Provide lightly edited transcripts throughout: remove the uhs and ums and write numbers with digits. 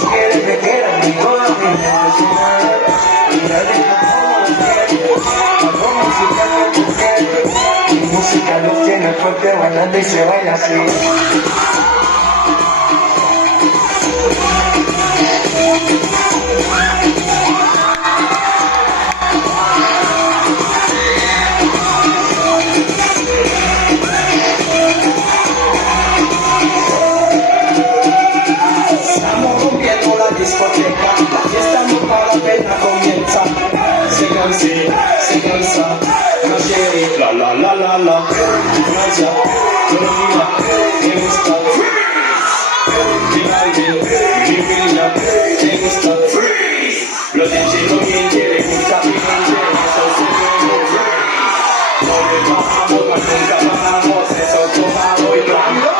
quieren me quieran y toda mi gente se mueve. Mira el ritmo como los quiere, hago música que tú quieres. Mi música los tiene fuerte bailando y se baila así. Discoteca, la fiesta no para, apenas comienza. Se cansa, no quiere, la. Francia, Colombia, me gusta. Mi vida, me gusta. Los hinchitos bien quieren mucha gente, eso se puede. No le bajamos, mas nunca bajamos, eso tomado y blanco.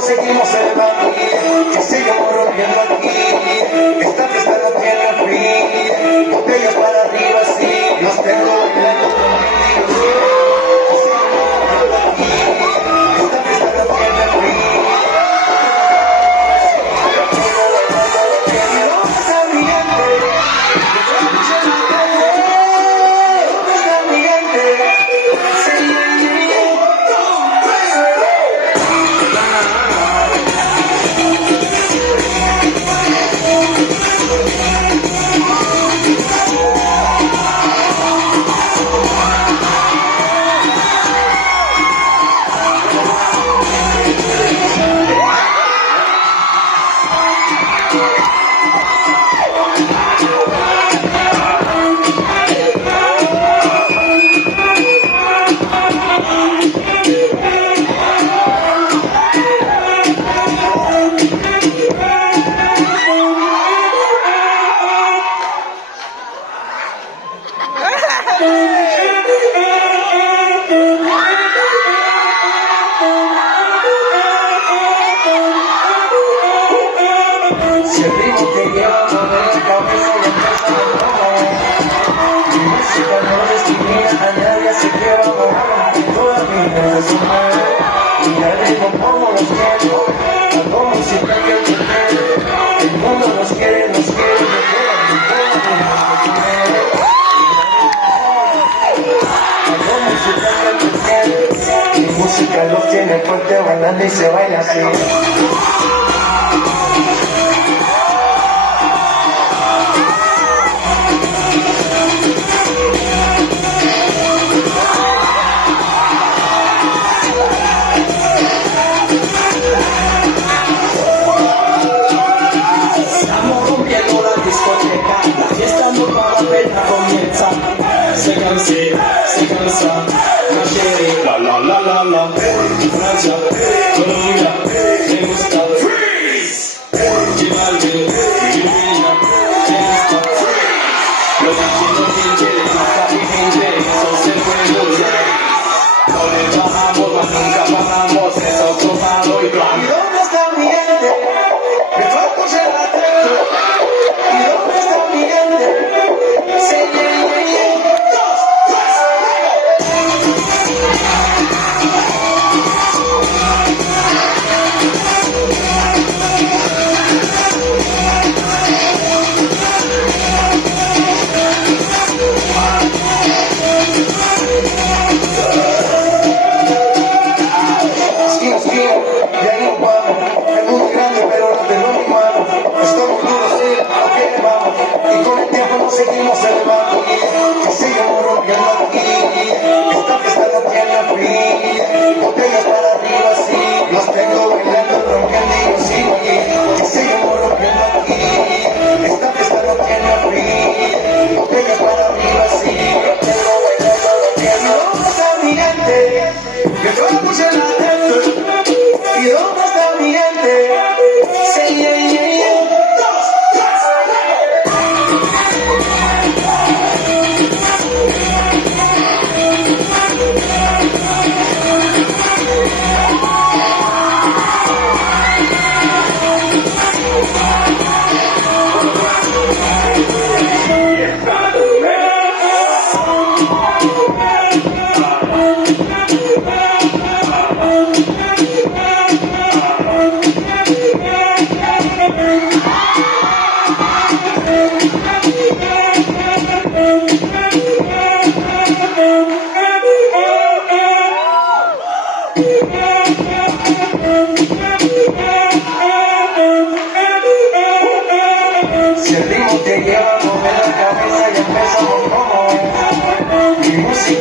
Seguimos elevando que sigamos rompiendo aquí. Esta fiesta no tiene fin. Botellas para arriba, sí. Los tengo bailando con esta fiesta no tiene fin. ¿Dónde está mi gente? ¿Dónde está mi gente? Si el ritmo te lleva a mover la cabeza y empieza a mover. Mi música no discrimina a nadie, así que vamos a romper toda mi gente se mueve. Mira el ritmo como los quiero, hago música que tú quieres. El mundo nos quiere, me queda y toda mi gente se mueve. Hago música que tú quieres. Mi música los tiene fuerte bailando y se baila así. La fiesta no para, apenas comienza. Se cansa, no quiere, la. Francia, Colombia, me gusta. Llevarme, mi vida, me gusta. Los hinchitos bien quieren mucha gente, eso se puede lograr. No le bajamos, mas nunca bajamos, eso tomado y blanco. ¿Y dónde está mi gente? Me falta ser atento. ¿Y dónde está mi gente? Seguimos elevando que sigamos rompiendo aquí. Esta fiesta no tiene fin. Botellas para arriba, sí. Los tengo bailando, rompiendo y yo sigo aquí. Que sigamos rompiendo aquí. Esta fiesta no tiene fin. Botellas para arriba, sí. Los tengo bailando, rompiendo. ¿Dónde está mi gente? Que yo puse la tele.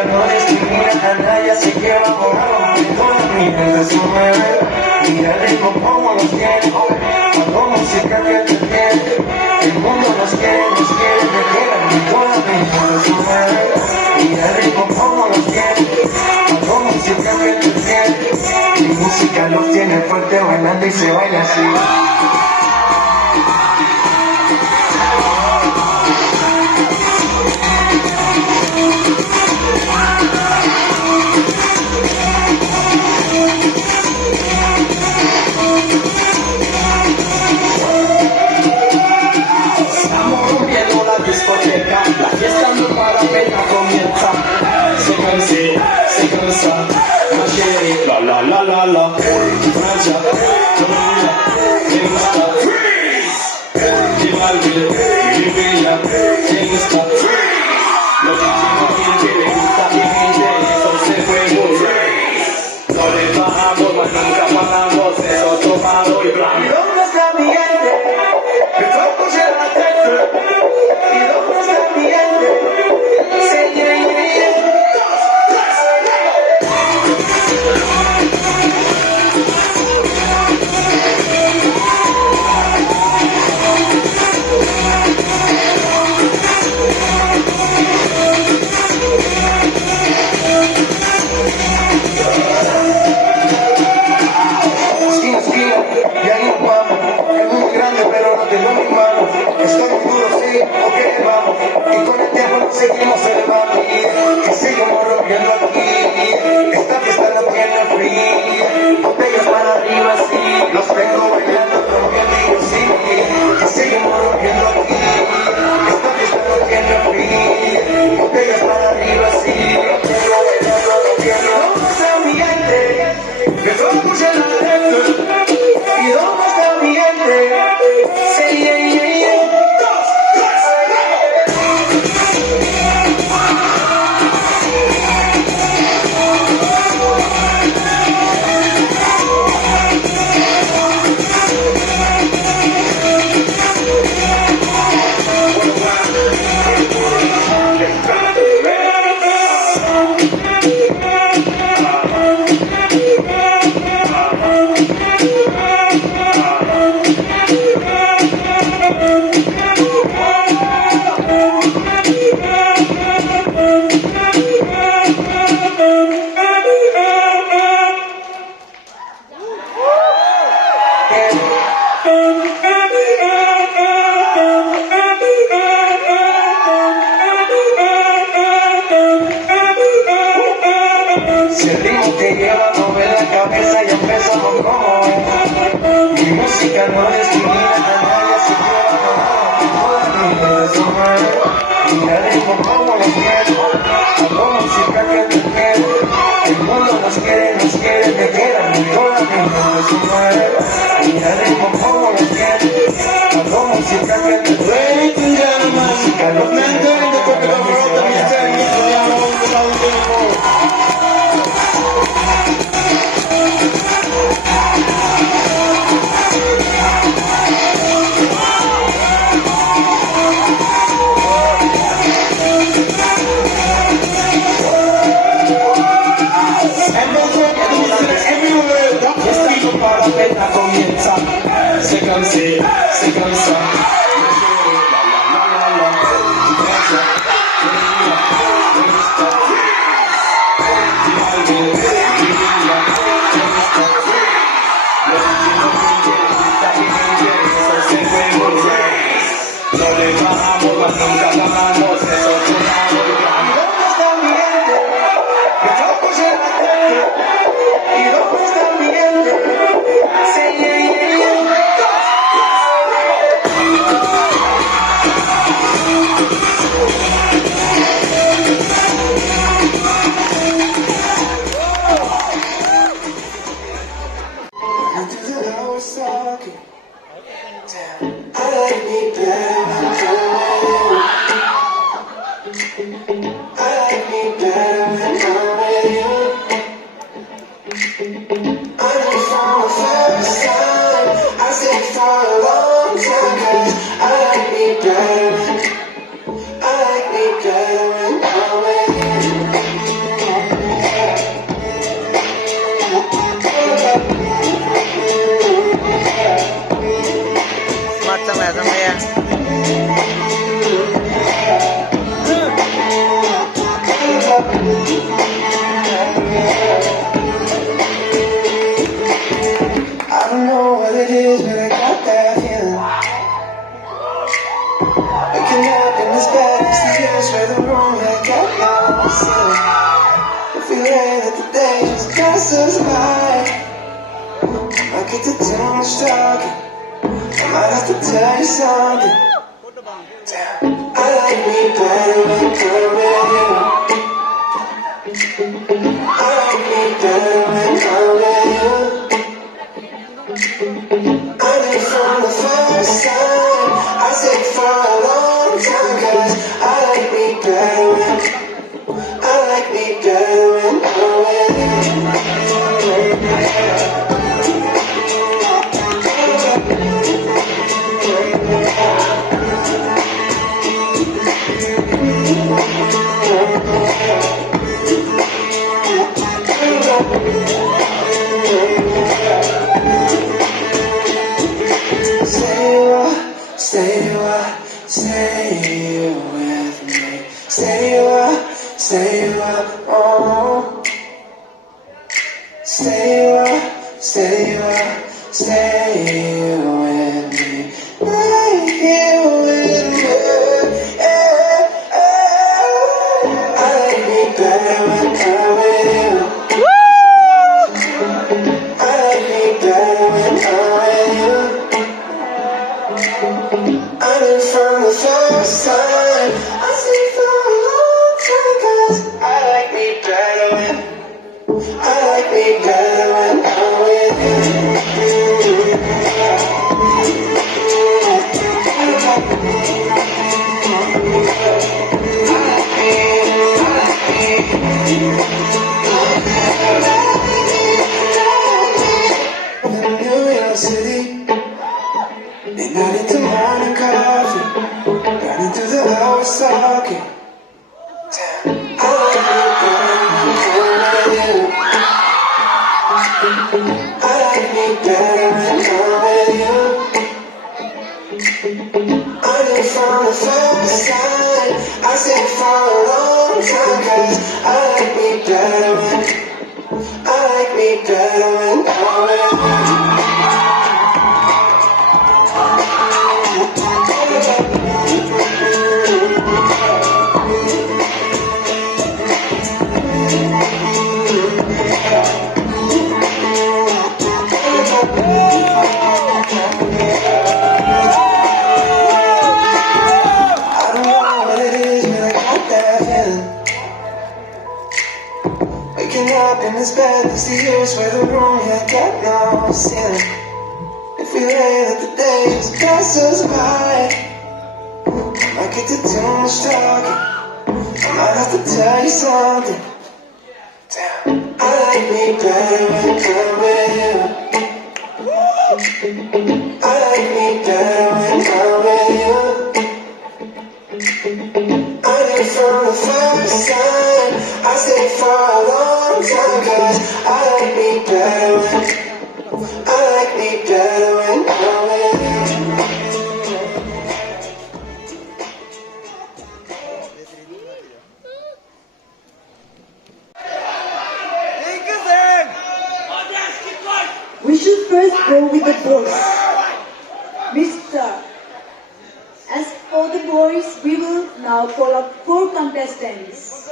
música no discrimina a nadie, así que vamos a toda mi gente se mueve. Mira el ritmo como los tiene, hago música que te tiene. El mundo nos quiere, me quieran y toda mi gente se mueve. Mira el ritmo como los tiene, hago música que te tiene. Mi música los tiene fuerte bailando y se baila así. La fiesta no para, apenas comienza. Se cansa, Machete, la Francia, Colombia, me gusta freeze. Jimalville, Libia, me gusta freeze. Lo que le gusta a mi gente, eso se fue muy freeze. No le bajamos, mas nunca paramos, eso tomado y blanco. ¿Y dónde está mi gente? Que todos en la tecla. ¿Y dónde está mi gente? Say yeah, yeah, yeah. Esquina, y ahí nos vamos. Es muy grande, pero no tengo mis manos. Estoy muy duro, sí, ok, vamos. Y con el tiempo nos seguimos elevando. Que seguimos rompiendo aquí. Esta fiesta no tiene free. Botellas para arriba, sí. Los tengo bailando, rompiendo y yo sí. Que seguimos rompiendo aquí. Esta fiesta no tiene free. Botellas para arriba, sí. Los tengo bailando, rompiendo. ¿Dónde está mi gente? Que somos en la gente. ¿Y dónde está mi gente? Say yeah, yeah, yeah. Si el ritmo te lleva a mover la cabeza y empezamos como es. Mi música no discrimina a nadie, así que vamos toda mi gente se mueve. Mira el ritmo como los quiero, hago música que te quiere. El mundo nos quiere, me quieran y toda mi gente se mueve. Mira el ritmo como los quiero, hago música que te quiere. Ladies and gentlemen, the men doing the typical world that we stand here to the hour without uniform. Para apenas comienza, se cansa, no le bajamos, mas nunca bajamos, eso es un amor. ¿Dónde está mi gente? Que todos en la tecla. ¿Y dónde está mi gente? Say yeah, yeah, yeah. I like me better. that the days pass us by. I get to too much talking. I might have to tell you something. Damn. I like me better when I'm with you. I like me better when I'm with you. I knew from the first time. I said for a long time, 'cause I like me better when I'm with you. Stay with me. Stay oh. Stay with me. Right here with me. I like me better when I'm with you. I like me better when I'm with you. I knew from the first time. I see for a long time, 'cause I like me better when I'm with you. In New York City, midnight into morning coffee, running through the hours talking. Damn, I like me better when I'm with you. I like me better when I'm with you. I knew from the first time. I said for a long time, 'cause I like me better when I'm with you. Waking up in this bed next to you, swear the room had got no ceiling. If we lay that the days pass us by, I get to too much talking. I might have to tell you something. Damn, I like me better when I'm with you. I like me better when I'm with you. I knew from the first time. I stayed for a long time, 'cause I like me better when I'm with you. We should first go with the boys. Mr. As for the boys, we will now call up 4 contestants,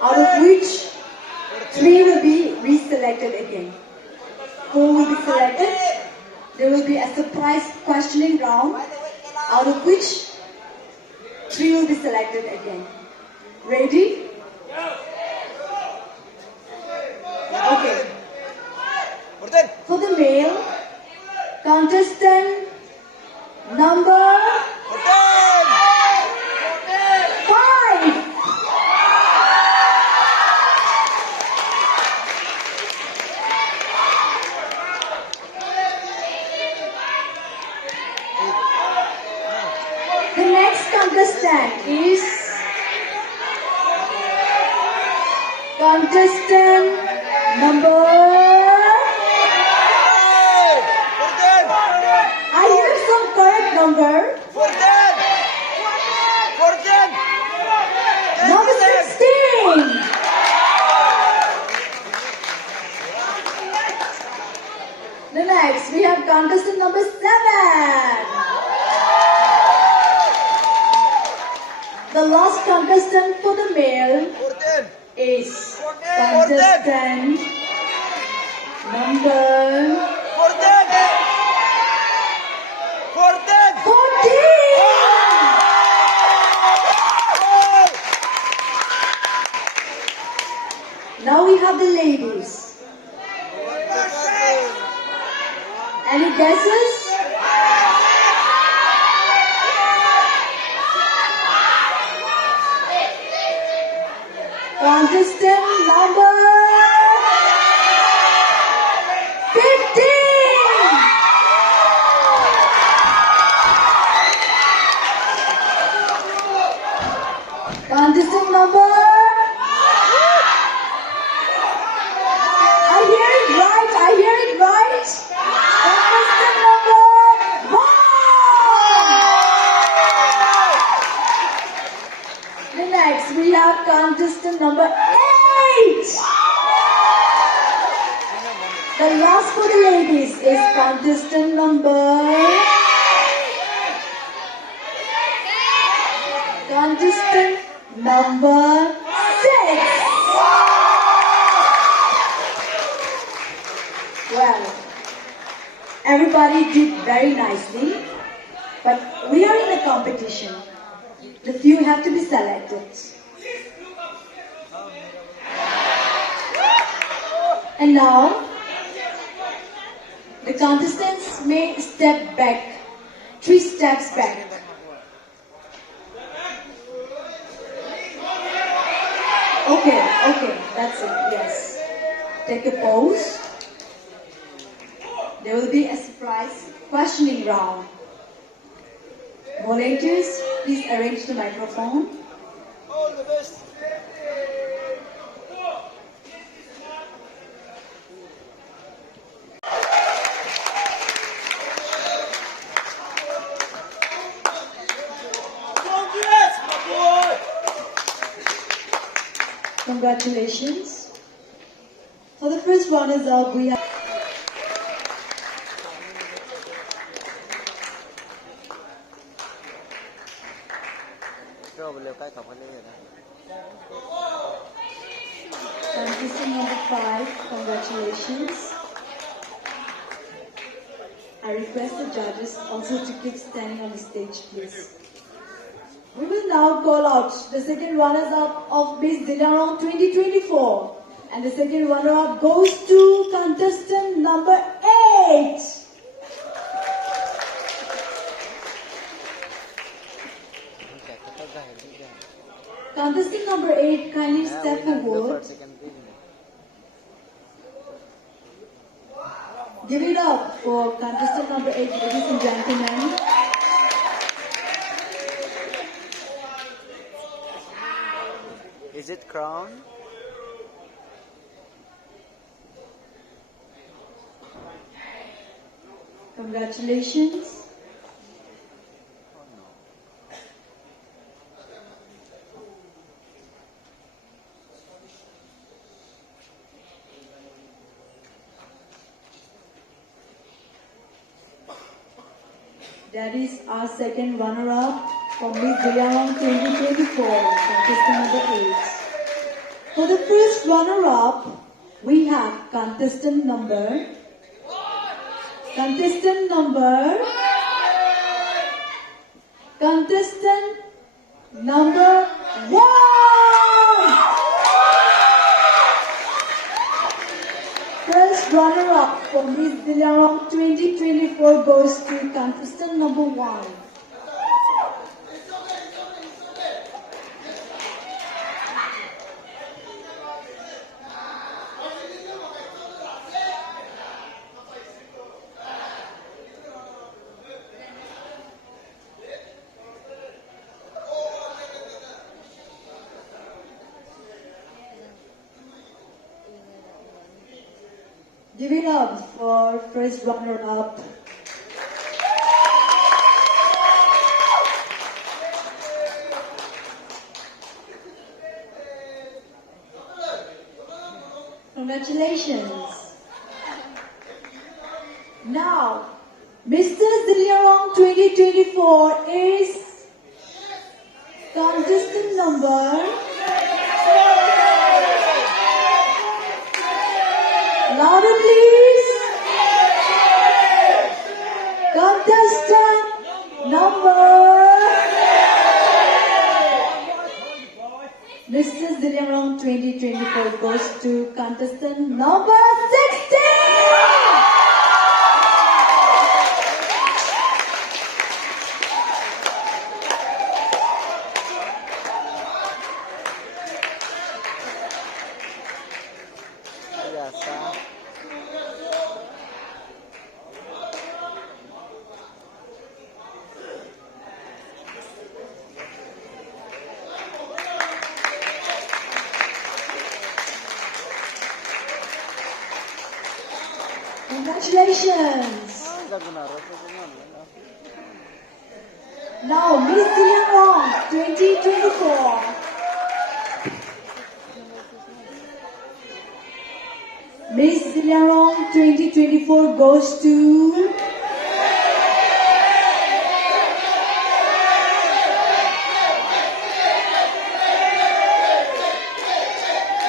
out of which 3 will be reselected again. 4 will be selected. There will be a surprise questioning round, out of which 3 will be selected again. Ready? Okay. For the male, contestant number 5. The next contestant is contestant number. I hear some correct number. Number 16. The next we have contestant number 7. The last contestant for the male is Contestant number 14. Now we have the ladies. Any guesses? Contestant number 15. Contestant number. I hear it right. Contestant number 1. The next we have contestant number 8. The last for the ladies is contestant number 6. Well, everybody did very nicely, but we are in a competition. The few have to be selected. And now, the contestants may step back, 3 steps back. Okay, that's it, yes. Take a pose. There will be a surprise questioning round. Volunteers, please arrange the microphone. All the best. Congrats, my boy. Congratulations. For the first runners-up, we have contestant number 5. Congratulations. I request the judges also to keep standing on the stage, please. We will now call out the second runners-up of Miss Dilarong 2024. And the second runner-up goes to contestant number 8. Contestant number 8, kindly step forward. Give it up for contestant number 8, ladies and gentlemen. Is it crown? Congratulations. That is our second runner-up from Miss Dilarong 2024, contestant number 8. For the first runner-up, we have contestant number 1. First runner-up for Miss Dilarong 2024 goes to contestant number 1. Give it up for first runner-up. Congratulations. Now, Mr. Dilarong 2024 is contestant number Louder, please. Contestant number. Mr. Zillion 2024 goes to contestant number 16. Biasa. Congratulations. Lagu naro sa ganyan. Now, Miss Zillion 2024. Miss Zillion 2024 goes to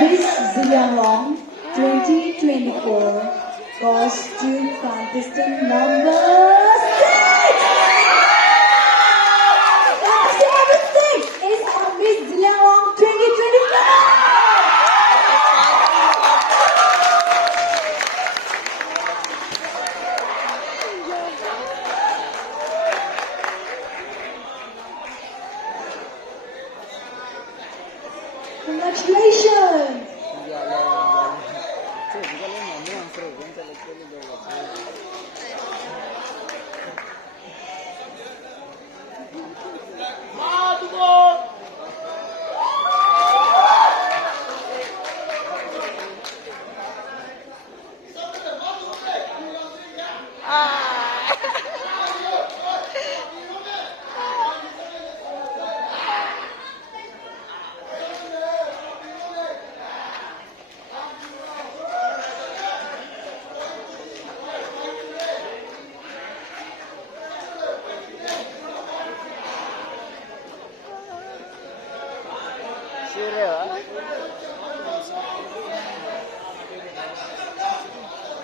Miss Zillion 2024 goes to contestant number 6. Contestant number 6 is on Miss Zillion 2024. Congratulations! Hindi alam yung galing. So, di ka lang namin ang pro. Ganun talaga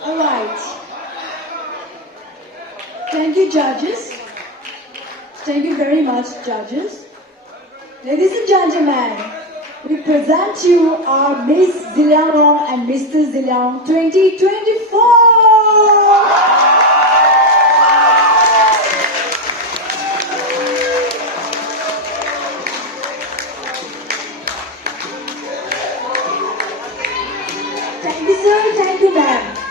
Alright. Thank you, judges. Thank you very much, judges. Ladies and gentlemen, we present you our Miss Zillion and Mr. Zillion 2024. Thank you, sir. Thank you, ma'am.